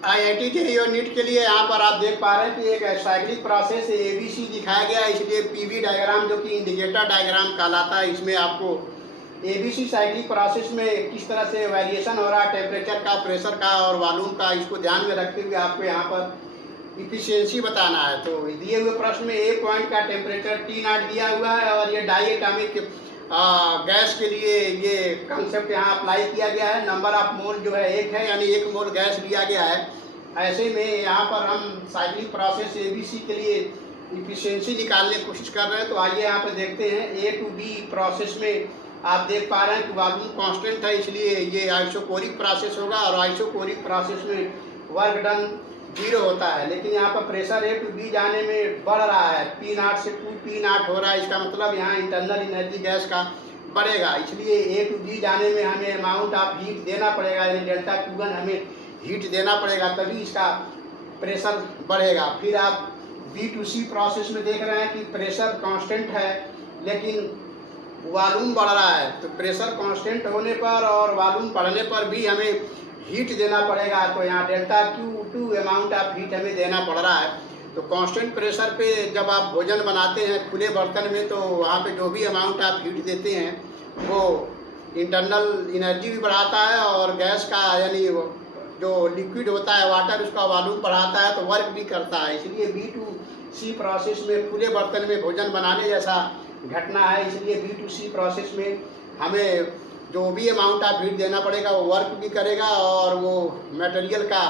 IIT JEE और NEET के लिए यहाँ पर आप देख पा रहे हैं कि एक साइक्लिक प्रोसेस ABC दिखाया गया है, इसलिए PV डायग्राम जो कि इंडिकेटर डायग्राम कहलाता है, इसमें आपको ABC साइक्लिक प्रोसेस में किस तरह से वेरिएशन हो रहा है टेम्परेचर का, प्रेशर का और वॉल्यूम का, इसको ध्यान में रखते हुए आपको यहाँ पर इफिशियंसी बताना है। तो दिए हुए प्रश्न में एक पॉइंट का टेम्परेचर T0 दिया हुआ है और ये डाई एटॉमिक गैस के लिए ये कंसेप्ट यहाँ अप्लाई किया गया है। नंबर ऑफ मोल जो है 1 है, यानी 1 मोल गैस लिया गया है। ऐसे में यहाँ पर हम साइक्लिक प्रोसेस ABC के लिए इफिशियंसी निकालने की कोशिश कर रहे हैं। तो आइए यहाँ पर देखते हैं। A to B प्रोसेस में आप देख पा रहे हैं कि वॉल्यूम कांस्टेंट है, इसलिए ये आइसोकोरिक प्रोसेस होगा और आइसोकोरिक प्रोसेस में वर्क डन 0 होता है। लेकिन यहाँ पर प्रेशर A to B जाने में बढ़ रहा है, P0 से 2P0 हो रहा है। इसका मतलब यहाँ इंटरनल एनर्जी गैस का बढ़ेगा, इसलिए A to B जाने में हमें अमाउंट ऑफ हीट देना पड़ेगा, यानी डेल्टा Q1 हमें हीट देना पड़ेगा, तभी इसका प्रेशर बढ़ेगा। फिर आप B to C प्रोसेस में देख रहे हैं कि प्रेशर कांस्टेंट है लेकिन वॉल्यूम बढ़ रहा है। तो प्रेशर कांस्टेंट होने पर और वॉल्यूम बढ़ने पर भी हमें हीट देना पड़ेगा, तो यहाँ delta Q2 amount of heat हमें देना पड़ रहा है। तो कांस्टेंट प्रेशर पे जब आप भोजन बनाते हैं खुले बर्तन में, तो वहाँ पे जो भी अमाउंट आप हीट देते हैं वो इंटरनल एनर्जी भी बढ़ाता है और गैस का यानी जो लिक्विड होता है वाटर, उसका वॉल्यूम बढ़ाता है, तो वर्क भी करता है। इसलिए B to C प्रोसेस में खुले बर्तन में भोजन बनाने जैसा घटना है, इसलिए B to C प्रोसेस में हमें जो भी अमाउंट ऑफ हीट देना पड़ेगा वो वर्क भी करेगा और वो मटेरियल का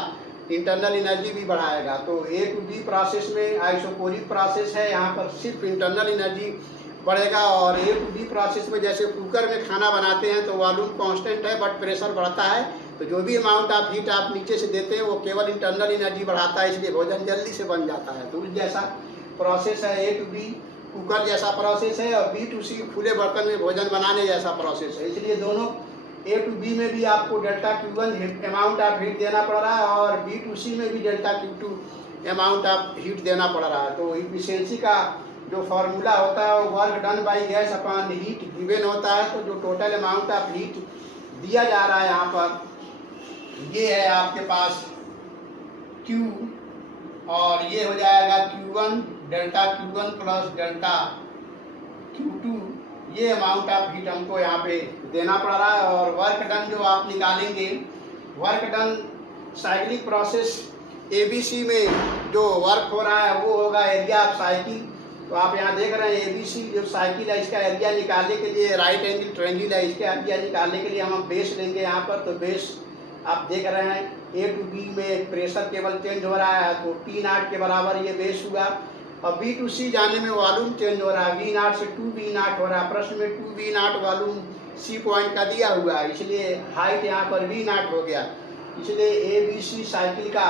इंटरनल एनर्जी भी बढ़ाएगा। तो A to B प्रोसेस में आइसोकोरिक प्रोसेस है, यहाँ पर सिर्फ इंटरनल एनर्जी बढ़ेगा। और A to B प्रोसेस में जैसे कुकर में खाना बनाते हैं तो वॉल्यूम कांस्टेंट है बट प्रेशर बढ़ता है, तो जो भी अमाउंट ऑफ हीट आप नीचे से देते हैं वो केवल इंटरनल एनर्जी बढ़ाता है, इसलिए भोजन जल्दी से बन जाता है। तो उस जैसा प्रोसेस है A to B, कुकर जैसा प्रोसेस है, और B to C खुले बर्तन में भोजन बनाने जैसा प्रोसेस है। इसलिए दोनों A to B में भी आपको delta Q1 amount of heat देना पड़ रहा है और B to C में भी delta Q2 amount of heat देना पड़ रहा है। तो इफिशियंसी का जो फार्मूला होता है वो work done by gas upon heat given होता है। तो जो टोटल अमाउंट ऑफ हीट दिया जा रहा है यहाँ पर ये है आपके पास Q, और ये हो जाएगा Q1 delta Q1 plus delta Q2, ये अमाउंट ऑफ हीट हमको यहाँ पे देना पड़ रहा है। और वर्क डन जो आप निकालेंगे, work done cyclic process ABC में जो वर्क हो रहा है वो होगा एरिया ऑफ साइकिल। तो आप यहाँ देख रहे हैं ABC जो साइकिल है इसका एरिया निकालने के लिए राइट एंगल ट्रायंगल है, इसका एरिया निकालने के लिए हम बेस लेंगे यहाँ पर। तो बेस आप देख रहे हैं A to B में प्रेशर केवल चेंज हो रहा है, तो T0 के बराबर ये बेस हुआ। और B to C जाने में वॉल्यूम चेंज हो रहा है, V0 से 2V0 हो रहा है। प्रश्न में 2V0 वॉल्यूम C पॉइंट का दिया हुआ है, इसलिए हाइट यहाँ पर V0 हो गया। इसलिए ABC साइकिल का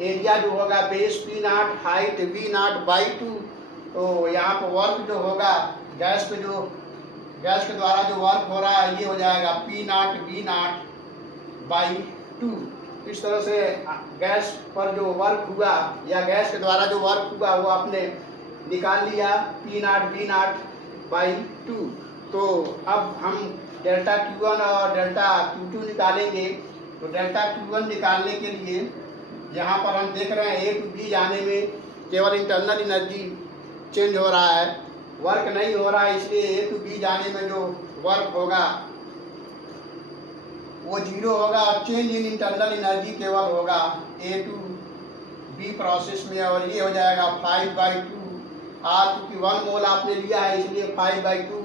एरिया जो होगा बेस P0 हाइट V0/2। तो यहाँ पर वर्क जो होगा गैस के द्वारा जो वर्क हो रहा है ये हो जाएगा P0 V0/2। इस तरह से गैस पर जो वर्क हुआ या गैस के द्वारा जो वर्क हुआ वो आपने निकाल लिया P0 V0/2। तो अब हम डेल्टा Q1 और डेल्टा Q2 निकालेंगे। तो डेल्टा Q1 निकालने के लिए यहाँ पर हम देख रहे हैं A to B जाने में केवल इंटरनल एनर्जी चेंज हो रहा है, वर्क नहीं हो रहा है, इसलिए A to B जाने में जो वर्क होगा वो 0 होगा और चेंज इन इंटरनल एनर्जी केवल होगा A to B प्रोसेस में, और ये हो जाएगा 5/2 R, क्योंकि 1 मोल आपने लिया है इसलिए 5/2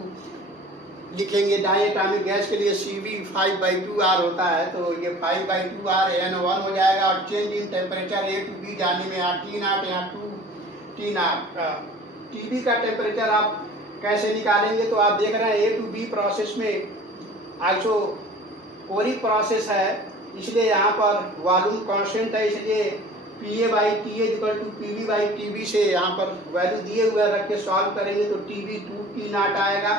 लिखेंगे। डाई एटॉमिक गैस के लिए CV 5/2 R होता है, तो ये 5/2 R N1 हो जाएगा। और change in temperature A to B जाने में यहाँ T0 यहाँ 2T0। TB का टेम्परेचर आप कैसे निकालेंगे, तो आप देख रहे हैं A to B प्रोसेस में आइसोकोरिक प्रोसेस है, इसलिए यहाँ पर वॉल्यूम कांस्टेंट है, इसलिए PA/TA = PB/TB से यहाँ पर वैल्यू दिए हुए रख के सॉल्व करेंगे तो TB 2T0 आएगा।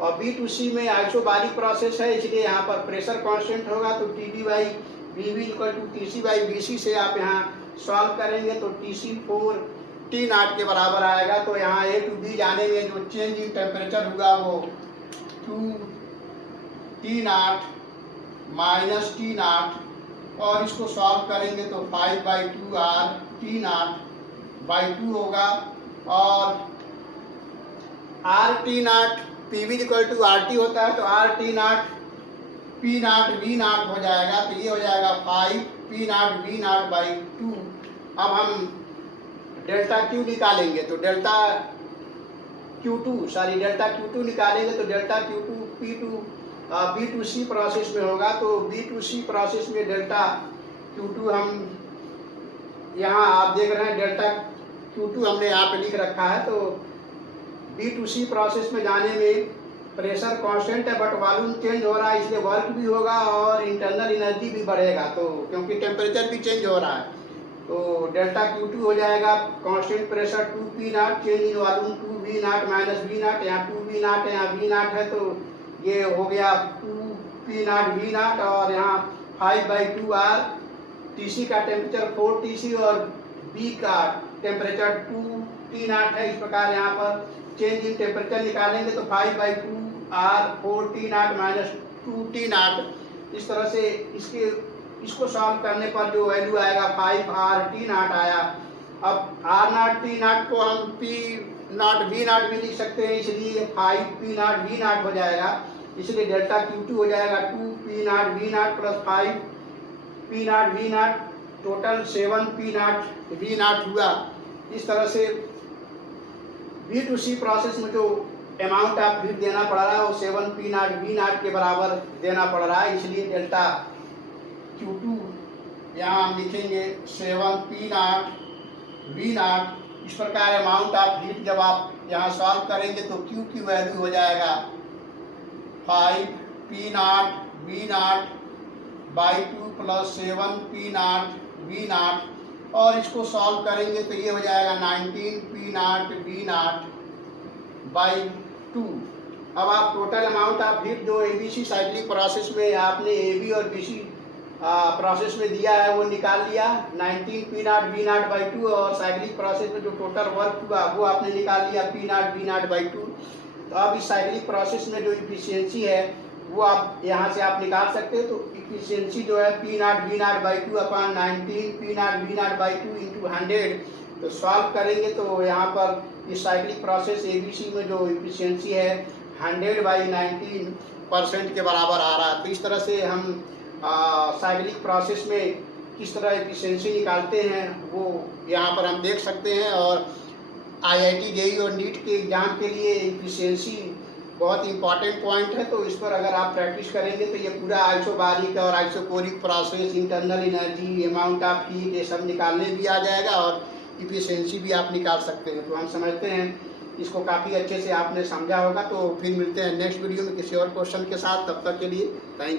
और B to C में आइसोबारिक प्रोसेस है, इसलिए यहाँ पर प्रेशर कांस्टेंट होगा, तो TB/BB = TC/BC से आप यहाँ सॉल्व करेंगे तो TC 4T0 के बराबर आएगा। तो यहाँ A to B जाने में जो चेंज इन टेम्परेचर हुआ वो 2T0 - T0 और इसको सॉल्व करेंगे तो 5/2 आर टी नॉट बाई 2 होगा। और R T not P V equal to R T होता है, तो R T not P not V not हो जाएगा। तो ये हो जाएगा 5 P not V not by 2। अब हम डेल्टा क्यू निकालेंगे, तो डेल्टा Q2 निकालेंगे तो delta Q2 P2 B2C process में होगा। तो B2C प्रोसेस में डेल्टा Q2 हम यहाँ आप देख रहे हैं डेल्टा Q2 हमने यहाँ पे लिख रखा है। तो B2C प्रोसेस में जाने में प्रेशर कांस्टेंट है बट वॉल्यूम चेंज हो रहा है, इसलिए वर्क भी होगा और इंटरनल एनर्जी भी बढ़ेगा, तो क्योंकि टेम्परेचर भी चेंज हो रहा है। तो डेल्टा Q2 हो जाएगा constant pressure 2P not change in volume 2V not minus V not, यहाँ 2V नॉट है यहाँ V नॉट है, तो ये हो गया 2P नॉट V नॉट। और यहाँ 5/2 R TC का टेम्परेचर 4TC और B का टेम्परेचर 2T नॉट है। इस प्रकार यहाँ पर चेंज इन टेम्परेचर निकालेंगे तो 5/2 R 4T not minus 2T not. इस तरह से इसको सॉल्व करने पर जो वैल्यू आएगा 5R T नॉट आया। अब R नॉट T नॉट को हम P नॉट V नॉट भी लिख सकते हैं, इसलिए 5P नॉट V नॉट हो जाएगा। इसलिए डेल्टा Q2 हो जाएगा 2P not V not plus 5P not V not, total 7P not V not हुआ। इस तरह से B2C प्रोसेस में जो अमाउंट ऑफ हीट देना पड़ रहा है वो 7P नॉट V नॉट के बराबर देना पड़ रहा है, इसलिए डेल्टा Q2 यहाँ हम लिखेंगे 7P नॉट V नॉट। इस प्रकार अमाउंट ऑफ हीट जब आप यहाँ सॉल्व करेंगे तो Q की वैल्यू हो जाएगा 5P not V not by 2 plus 7P not V not. और इसको सॉल्व करेंगे तो ये हो जाएगा 19P not V not by 2। अब आप टोटल अमाउंट ऑफ हीट जो ABC साइक्लिक प्रोसेस में आपने AB और BC प्रोसेस में दिया है वो निकाल लिया 19P not V not by 2, और साइक्लिक प्रोसेस में जो टोटल वर्क हुआ वो आपने निकाल लिया P not V not by 2। तो अब इस साइक्लिक प्रोसेस में जो इफिशियंसी है वो आप यहाँ से आप निकाल सकते हो। तो इफिशियंसी जो है P not V not by 2 upon 19P not V not by 2 into 100। तो सॉल्व करेंगे तो यहाँ पर इस साइक्लिक प्रोसेस ABC में जो इफिशियंसी है 100/19% के बराबर आ रहा है। तो इस तरह से हम साइक्लिक प्रोसेस में किस तरह एफिशिएंसी निकालते हैं वो यहाँ पर हम देख सकते हैं। और IIT JEE और नीट के एग्ज़ाम के लिए एफिशिएंसी बहुत इंपॉर्टेंट पॉइंट है, तो इस पर अगर आप प्रैक्टिस करेंगे तो ये पूरा आइसोबारिक और isochoric process, internal energy, amount of heat, ये सब निकालने भी आ जाएगा और एफिशिएंसी भी आप निकाल सकते हैं। तो हम समझते हैं इसको काफ़ी अच्छे से आपने समझा होगा। तो फिर मिलते हैं नेक्स्ट वीडियो में किसी और क्वेश्चन के साथ, तब तक के लिए थैंक यू।